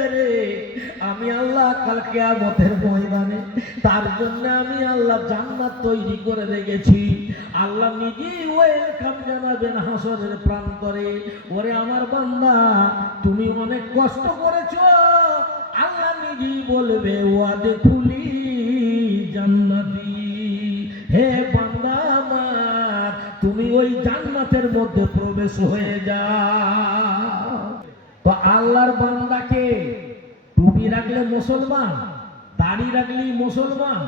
নেবে রে। আমি আল্লাহ কাল কিয়ামতের ময়দানে তার জন্য আমি আল্লাহ জান্নাত তৈরি করে রেখেছি। আল্লাহ নিজেই ওয়েলকাম জানাবেন হাসরের প্রান্তরে। ওরে আমার বান্দা, তুমি অনেক কষ্ট করেছো, আল্লাহ নিজেই বলবে ওয়াদে খুলি জান্নাতি। হে বান্দা আমার, তুমি ওই জান্নাতের মধ্যে প্রবেশ হয়ে যাও। তো আল্লাহর বান্দাকে টুপি রাখলে মুসলমান, দাড়ি রাখলেই মুসলমান,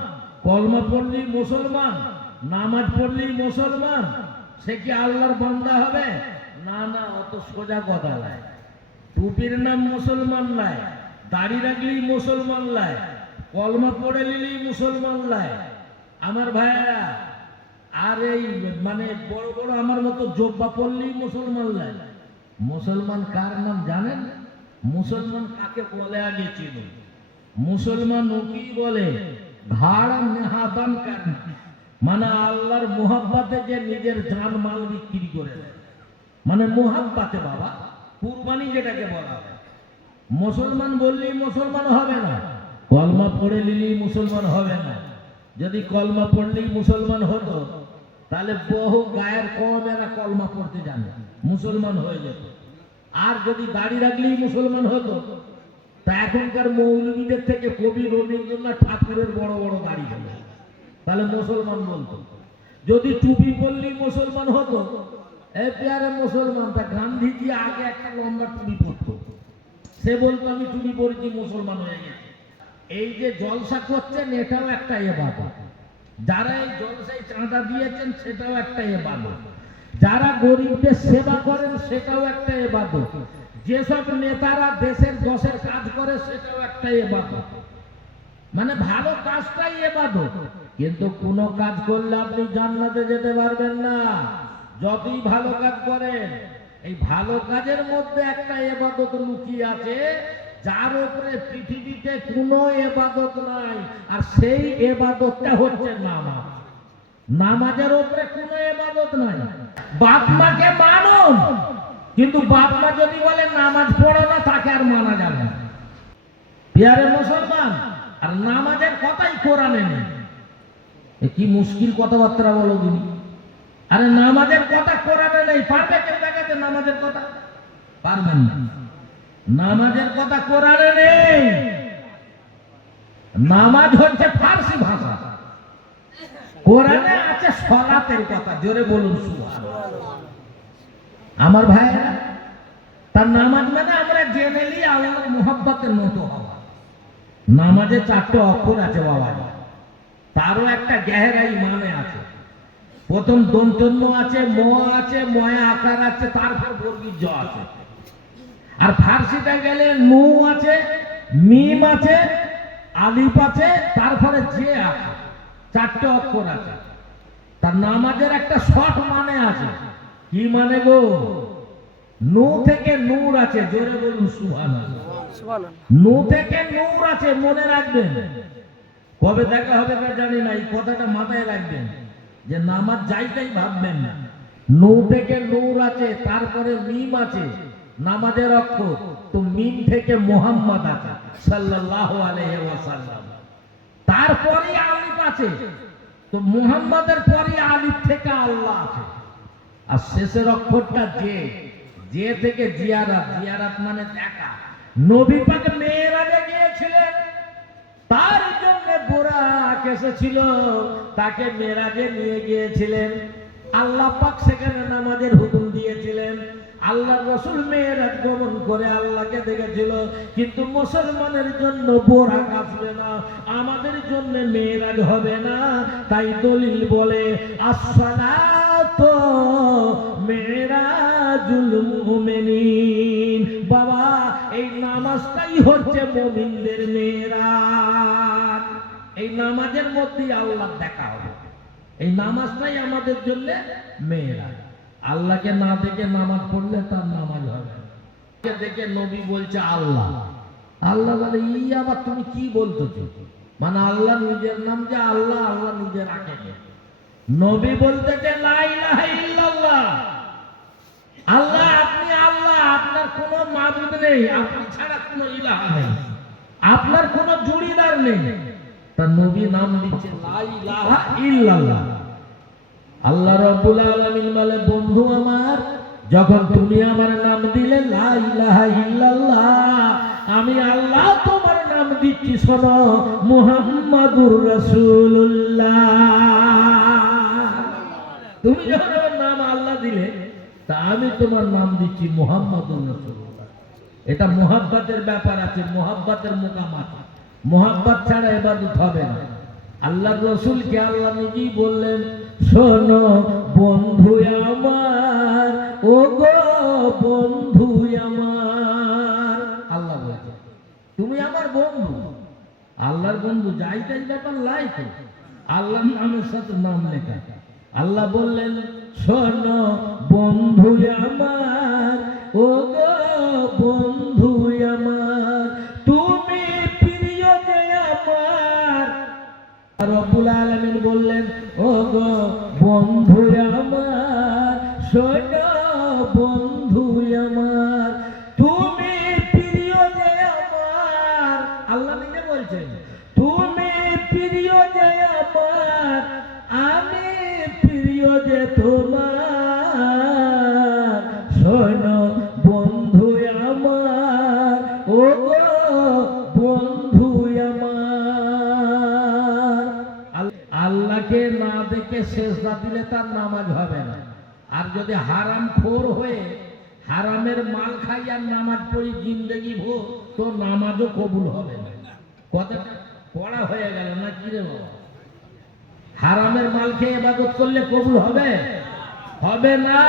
কলমা পড়লেই মুসলমান, নামাজ পড়লেই মুসলমান, সে কি আল্লাহর বান্দা হবে? না না, অত সোজা কথা নয়। টুপির নাম মুসলমান নয়, দাড়ি রাখলেই মুসলমান নয়, কলমা পড়ে নিলেই মুসলমান নয়। আমার ভাইয়া, আর এই মানে বড় বড় আমার মতো জব্বা পড়লেই মুসলমান নয়। মুসলমান কার নাম জানেন? মুসলমান কাকে বলে আগে ছিল? মুসলমান ওকেই বলে ঘাড় নেহাদান কার, মানে আল্লাহর মোহাব্বতে যে নিজের জান মাল বিক্রি করে দেয়, মানে মোহাব্বতে বাবা, কুরবানি যেটাকে বলা হয়। মুসলমান বললেই মুসলমান হবে না, কলমা পড়ে নিলেই মুসলমান হবে না। যদি কলমা পড়লেই মুসলমান হতো তাহলে বহু গায়ের কমেরা কলমা পড়তে জানে, মুসলমান হয়ে যেত। আর যদি দাড়ি রাখলেই মুসলমান হতো, তা এখনকার মৌলবীদের থেকে কবি রবীন্দ্রনাথ ঠাকুরের বড় বড় দাড়ি হল, তাহলে মুসলমান বলতো। যদি টুপি পরলেই মুসলমান হতো, এ প্যারে মুসলমান, তা গান্ধীজি আগে একটা লম্বা টুপি পরতো, সে বলতো আমি টুপি পরেছি, মুসলমান হয়ে গেছে। এই যে জলসা করছেন এটাও একটা ইবাদত, যারা এই জলসায় চাঁদা দিয়েছেন সেটাও একটা ইবাদত, যারা গরিবদের সেবা করেন সেটাও একটা ইবাদত, যেসব নেতারা দেশের দশের কাজ করে সেটাও একটা ইবাদত। মানে ভালো কাজটাই ইবাদত। কিন্তু কোন কাজ করলে আপনি জান্নাতে যেতে পারবেন না, যতই ভালো কাজ করেন। এই ভালো কাজের মধ্যে একটা ইবাদত লুকিয়ে আছে, যার উপরে পৃথিবীতে কোনো ইবাদত নাই, আর সেই ইবাদতটা হচ্ছে নামাজ। নামাজের উপরে কোনো ইবাদত নাই। বাপ মাকে মানুন, কিন্তু বাপ মা যদি বলে নামাজ পড়ো না, তাকে আর মানা যাবে না। প্রিয় মুসলমান, আর নামাজের কথাই কোরআনে নেই। কি মুশকিল কথাবার্তা বলো দিন। আরে নামাজের কথা কোরআনে নেই, পারবে কেউ দেখাতে নামাজের কথা? পারবেন না। নামাজের কথা কোরআনে নেই। নামাজ হচ্ছে ফার্সি ভাষা, কোরআনে আছে সালাতের কথা। জোরে বলুন সুবহানাল্লাহ। আমার ভাইরা, তার নামাজ মানে আমরা জেনে নিই আল্লাহর মুহাব্বতের মতো হওয়া। নামাজে 4টে অক্ষর আছে বাবা, তারও একটা গেহরাই মানে আছে। প্রথম দন্তন্য আছে, ম আছে, ময়া আকার আছে, তারপর বর্গীয় জ আছে। আর ফার্সিতে গেলে নু আছে, মিম আছে, আলিফ আছে, তারপরে যে আছে, 4টে অক্ষর আছে। তার নামাজের একটা শর্ট মানে আছে। কি মানে গো? নূ থেকে নূর আছে। জোরে বলুন সুবহানাল্লাহ। নূ থেকে নূর আছে, মনে রাখবেন। কবে দেখা হবে তা জানি না, এই কথাটা মাথায় রাখবেন, যে নামাজ যাইতেই ভাববেন না। নূ থেকে নূর আছে, তারপরে মিম আছে, নামাজের অক্ষর। তো মিম থেকে মুহাম্মদ আছে সাল্লাল্লাহু আলাইহি ওয়াসাল্লাম, তারপরে আলিফ আছে। তো মুহাম্মাদের পরে আলিফ থেকে আল্লাহ আছে, আর শেষের অক্ষরটা যে। যে থেকে জিয়ারাত, জিয়ারাত মানে দেখা। নবী পাক মেরাজে গিয়েছিলেন, তার জন্য বুরাক এসেছিল, তাকে মেরাজে নিয়ে গিয়েছিলেন। আল্লাহ পাক সেখানে নামাজের হুকুম দিয়েছিলেন। আল্লাহর রাসূল মেরাজ গমন করে আল্লাহকে দেখেছিল। কিন্তু মুসলমানের জন্য বুরাক আসবে না, আমাদের জন্য মেরাজ হবে না। তাই দলিল বলে আসসালাতু মেরাজুল মুমিনিন। বাবা, এই নামাজটাই হচ্ছে মুমিনদের মেরাজ। এই নামাজের মধ্যেই আল্লাহ দেখা হবে। এই নামাজটাই আমাদের জন্য মেরাজ। আল্লাহকে না দেখে নামাজ পড়লে তার নামাজ হবে না। দেখে নবী বলছে আল্লাহ, আল্লাহ বলে ই আবার তুমি কি বলতেছো? মানে আল্লাহ নিজের নাম যে আল্লাহ, আল্লাহ নিজে রাখে। নবী বলতেছে লা ইলাহা ইল্লাল্লাহ, আল্লাহ আপনি আল্লাহ, আপনার কোনো মাবুদ নেই, আপনি ছাড়া কোনো ইলাহ নেই, আপনার কোনো জুড়িদার নেই। তা নবী নাম দিচ্ছে লা ইলাহা ইল্লাল্লাহ। আল্লাহ রাব্বুল আলামিন বলে, বন্ধু আমার, যখন তুমি আমার নাম দিলে লা ইলাহা ইল্লাল্লাহ, আমি আল্লাহ তোমার নাম দিচ্ছি, শোনো, মুহাম্মাদুর রাসূলুল্লাহ। তুমি যখন আমার নাম আল্লাহ দিলে, তা আমি তোমার নাম দিচ্ছি মুহাম্মাদুর রাসূলুল্লাহ। এটা মুহাব্বতের ব্যাপার আছে, মুহাব্বতের মুকামাত। মুহাব্বত ছাড়া ইবাদত হবে না। আল্লাহর রাসূলকে আল্লাহ নিজেই বললেন, শোনো বন্ধু আমার, ও গো বন্ধু আমার। আল্লাহ বলছে তুমি আমার বন্ধু। আল্লাহর বন্ধু যাই তাই ব্যাপার লাই তো, আল্লাহর নামের সাথে নাম লেখা। আল্লাহ বললেন, শোনো বন্ধু আমার, ও গো বন্ধু আমার, তুমি প্রিয় যে আমার। রব্বুল আলামিন বললেন, ও গো বন্ধু আমার, শোনো বন্ধু আমার, তুমি প্রিয় যে আমার। আল্লাহ নিজে বলছেন, তুমি প্রিয় যে আমার, আমি প্রিয় যে তোমার। শোনো বন্ধু আমার, ও গো বন্ধু আমার। আল্লাহকে না দেখে সেজদা দিলে তার নামাজ হবে না। আর যদি হারাম খোর হয়ে হারামের মাল খাই আর নামাজ পড়ি জিন্দেগি ভোর, তো নামাজও কবুল হবে না। কথাটা পড়া হয়ে গেল না কি রে বাবা? হারামের মাল খেয়ে ইবাদত করলে কবুল হবে? হবে না।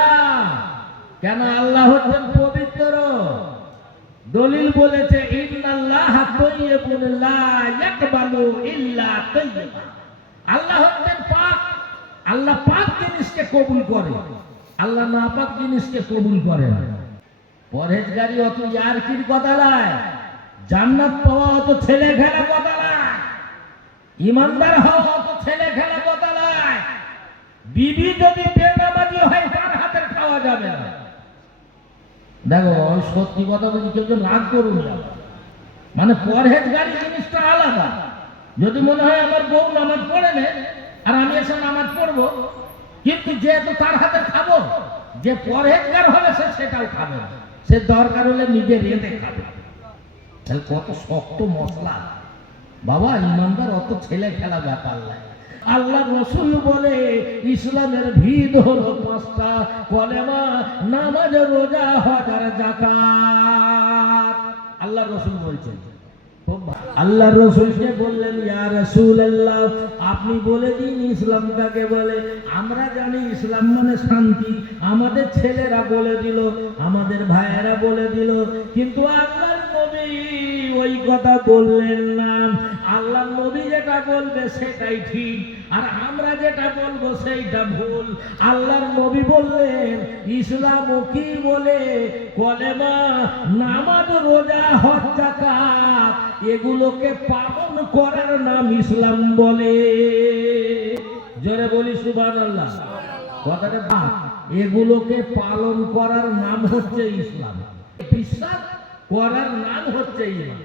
কেন? আল্লাহ হচ্ছেন পবিত্র। দলিল বলেছে, ইন্নাল্লাহা তাইয়্যিবুন লা ইয়াকবালু ইল্লা তাইয়্যিবা। আল্লাহ হচ্ছেন পাক। আল্লাহ পাক জিনিসকে কবুল করে, আল্লাহ নাপাক জিনিসকে কবুল করে না। পরহেজগারি অত ইয়ারকির কথা নয়, জান্নাত পাওয়া অত ছেলে খেলা কথা নয়, ইমানদার হওয়া অত ছেলে খেলা কথা নয়। বিবি যদি বেনামাজি হয় তার হাতের খাওয়া যাবে না। দেখো, সত্যি কথা বলছি, কেউ রাগ করুন না। মানে পরহেজগারি জিনিসটা আলাদা। যদি মনে হয় আমার বউ নামাজ পড়ে নে আর আমি এসে নামাজ পড়বো, কিন্তু যেহেতু তার হাতে খাবো, যে পরহেজগার হবে সে সেটাও খাবে, সে দরকার হলে নিজে রেঁধে খাবে। তাহলে কত শক্ত মশলা বাবা! ইমানদার অত ছেলে খেলা ব্যাপার নাই। আল্লাহ রসুল বলে, ইসলামের ভিত হলো পাঁচটা: কলেমা, নামাজ, রোজা, হজ আর যাকাত। আল্লাহ রসুল বলছেন। আল্লাহ রসুলকে বললেন, ইয়া রাসূলুল্লাহ, আপনি বলে দিন ইসলামটাকে বলে। আমরা জানি ইসলাম মানে শান্তি, আমাদের ছেলেরা বলে দিল, আমাদের ভাইয়েরা বলে দিল, কিন্তু আল্লাহর নবী ওই কথা বললেন না। আল্লাহর নবী যেটা বলবে সেটাই ঠিক, আর আমরা যেটা বলবো সেইটা ভুল। আল্লাহর নবী বললেন, ইসলাম কি বলে? কলেমা, নামাজ, রোজা, হজ, যাকাত, এগুলোকে পালন করার নাম ইসলাম বলে। জোরে বলি সুবহানাল্লাহ। কথাটা বাদ। এগুলোকে পালন করার নাম হচ্ছে ইসলাম, বিশ্বাস করার নাম হচ্ছে ইমান।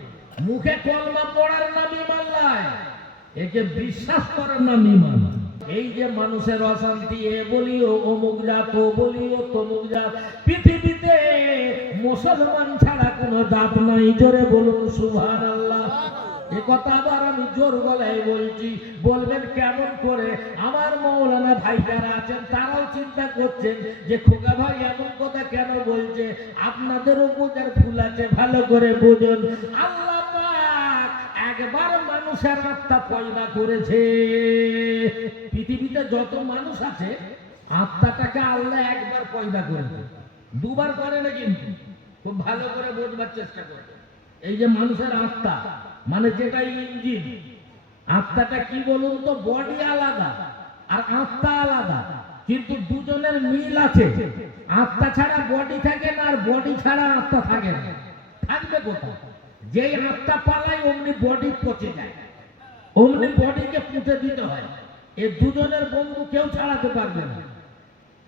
মুখে কলমা পড়ার নাম ইমান নয়, একে বিশ্বাস করার নাম ইমান। এই যে মানুষের অশান্তি, এ বলিও অমুক জাত, ও বলিও তমুক জাত, পৃথিবীতে মুসলমান ছাড়া কোনো জাত নাই। জোরে বলুন সুবহানাল্লাহ। এ কথা আবার আমি জোর গলায় বলছি। বলবেন কেমন করে? আমার মৌলানা ভাই যারা আছেন তারাও চিন্তা করছেন যে খোকা ভাই এমন কথা কেন বলছে। আপনাদেরও বোঝার ভুল আছে, ভালো করে বুঝুন। আল্লাহ পাক একবার মানুষের আত্মা পয়দা করেছে। পৃথিবীতে যত মানুষ আছে, আত্মাটাকে আল্লাহ একবার পয়দা করেছে, দুবার করে না। কিন্তু খুব ভালো করে বুঝবার চেষ্টা করবে। এই যে মানুষের আত্মা, মানে যেটা ইঞ্জিন, আত্মাটা কি বলুন তো? বডি আলাদা আর আত্মা আলাদা, কিন্তু দুজনের মিল আছে। আত্মা ছাড়া বডি থাকে না, আর বডি ছাড়া আত্মা থাকে না। থাকবে কোথায়? যেই আত্মা পালায় অমনি বডি পচে যায়, অমনি বডিকে পুঁতে দিতে হয়। এই দুজনের বন্ধু কেউ ছাড়াতে পারবে না।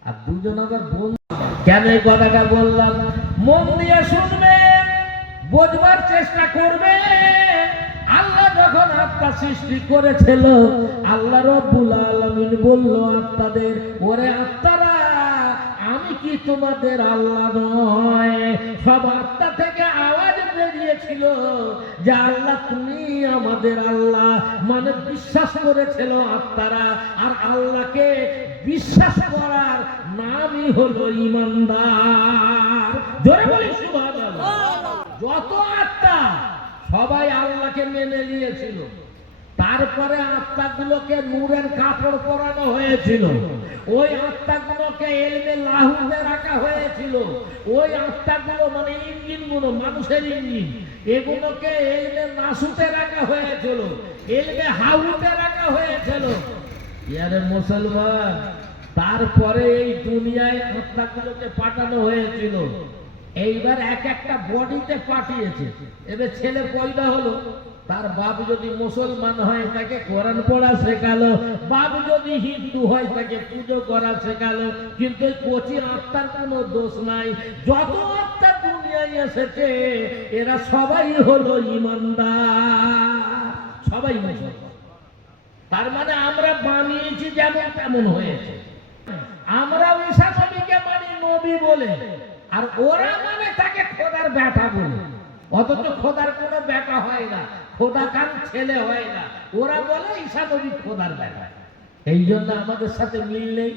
আর দুজন আবার বন্ধু কেন? এই কথাটা বললাম, মন দিয়ে শুনবেন। বোঝবার চেষ্টা করবে। আল্লাহ যখন আত্মা সৃষ্টি করেছিল, আল্লাহ রাব্বুল আলামিন বলল আত্মাদের, ওরে আত্মারা, আমি কি তোমাদের আল্লাহ নয়? সব আত্মা থেকে আওয়াজ বেরিয়েছিল যে আল্লাহ তুমি আমাদের আল্লাহ। মানে বিশ্বাস করেছিল আত্মারা, আর আল্লাহকে বিশ্বাস করার নামই হলো ইমানদার। জোরে বলি সুবহানাল্লাহ। যত আত্মা সবাই আল্লাহকে মেনে নিয়েছিল। তারপরে আত্মাগুলোকে নূরের কাপড় পরানো হয়েছিল, ওই আত্মাগুলোকে এলমে লাহুতে রাখা হয়েছিল। ওই আত্মাগুলো মানে ইঞ্জিনগুলো, মানুষের ইঞ্জিন, এগুলোকে এলমে নাসুতে রাখা হয়েছিল, এলমে হাউতে রাখা হয়েছিল। ইয়ারে মুসলমান, তারপরে এই দুনিয়ায় আত্মাগুলোকে পাঠানো হয়েছিল। এইবার এক একটা বডিতে পাঠিয়েছে। এবার ছেলে পয়দা হলো, তার বাপ যদি মুসলমান হয় তাকে কোরআন পড়া শেখালো, বাপ যদি হিন্দু হয় তাকে পুজো করা শেখালো। কিন্তু এই কচি আত্মার কোনো দোষ নাই। যত আত্মা দুনিয়ায় এসেছে এরা সবাই হলো ইমানদার, সবাই মুসলমান। তার মানে আমরা বানিয়েছি যেমন তেমন হয়েছে। আমরা ঈসা নবীকে মানি নবী বলে, আর ওরা মানে তাকে খোদার বেটা বলে। অথচ খোদার কোনো বেটা হয় না, খোদা কান ছেলে হয় না। ওরা বলে ঈসা নবী খোদার বেটা। এই জন্য আমাদের সাথে মিল নেই।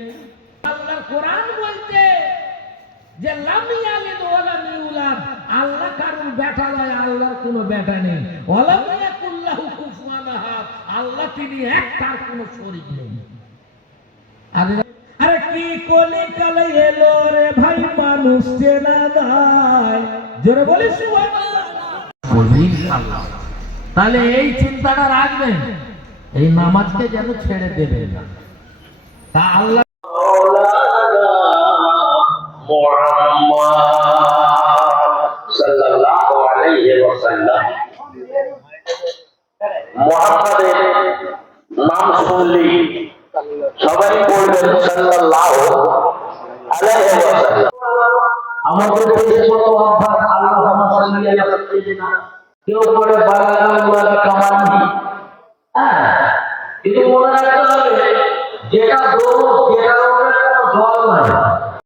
আল্লাহর কোরআন বলছে যে লাম ইয়ালিদ ওয়া লাম ইউলাদ, আল্লাহ কারুর বেটা নয়, আল্লাহর কোনো বেটা নেই। ওয়া লাম ইয়াকুল লাহু কুফুয়ান আহাদ, আল্লাহ তিনি এক, তার কোনো শরীক নেই। আরে কি কলি কালে এলো রে ভাই, মানুষ চেনা যায়। জোরে বলি সুবহানাল্লাহ। বলি আল্লাহ। তাহলে এই চিন্তাটা রাখবেন, এই নামাজকে যেন ছেড়ে দেবেন না। তা আল্লাহ সাল্লাল্লাহু আলাইহি ওয়াসাল্লাম, মুহাম্মাদের নাম শুনলেই সবাই বলবেন সাল্লাল্লাহু আলাইহি ওয়াসাল্লাম। আমাদের দেশে কত অভ্যাস, আল্লাহুম্মা সাল্লি আলা সাইয়্যিদিনা, কেউ বলে বালাগাল কামানি। কিন্তু মনে রাখতে হবে, যেটা দোষ, যেটা কোনো জল নাই।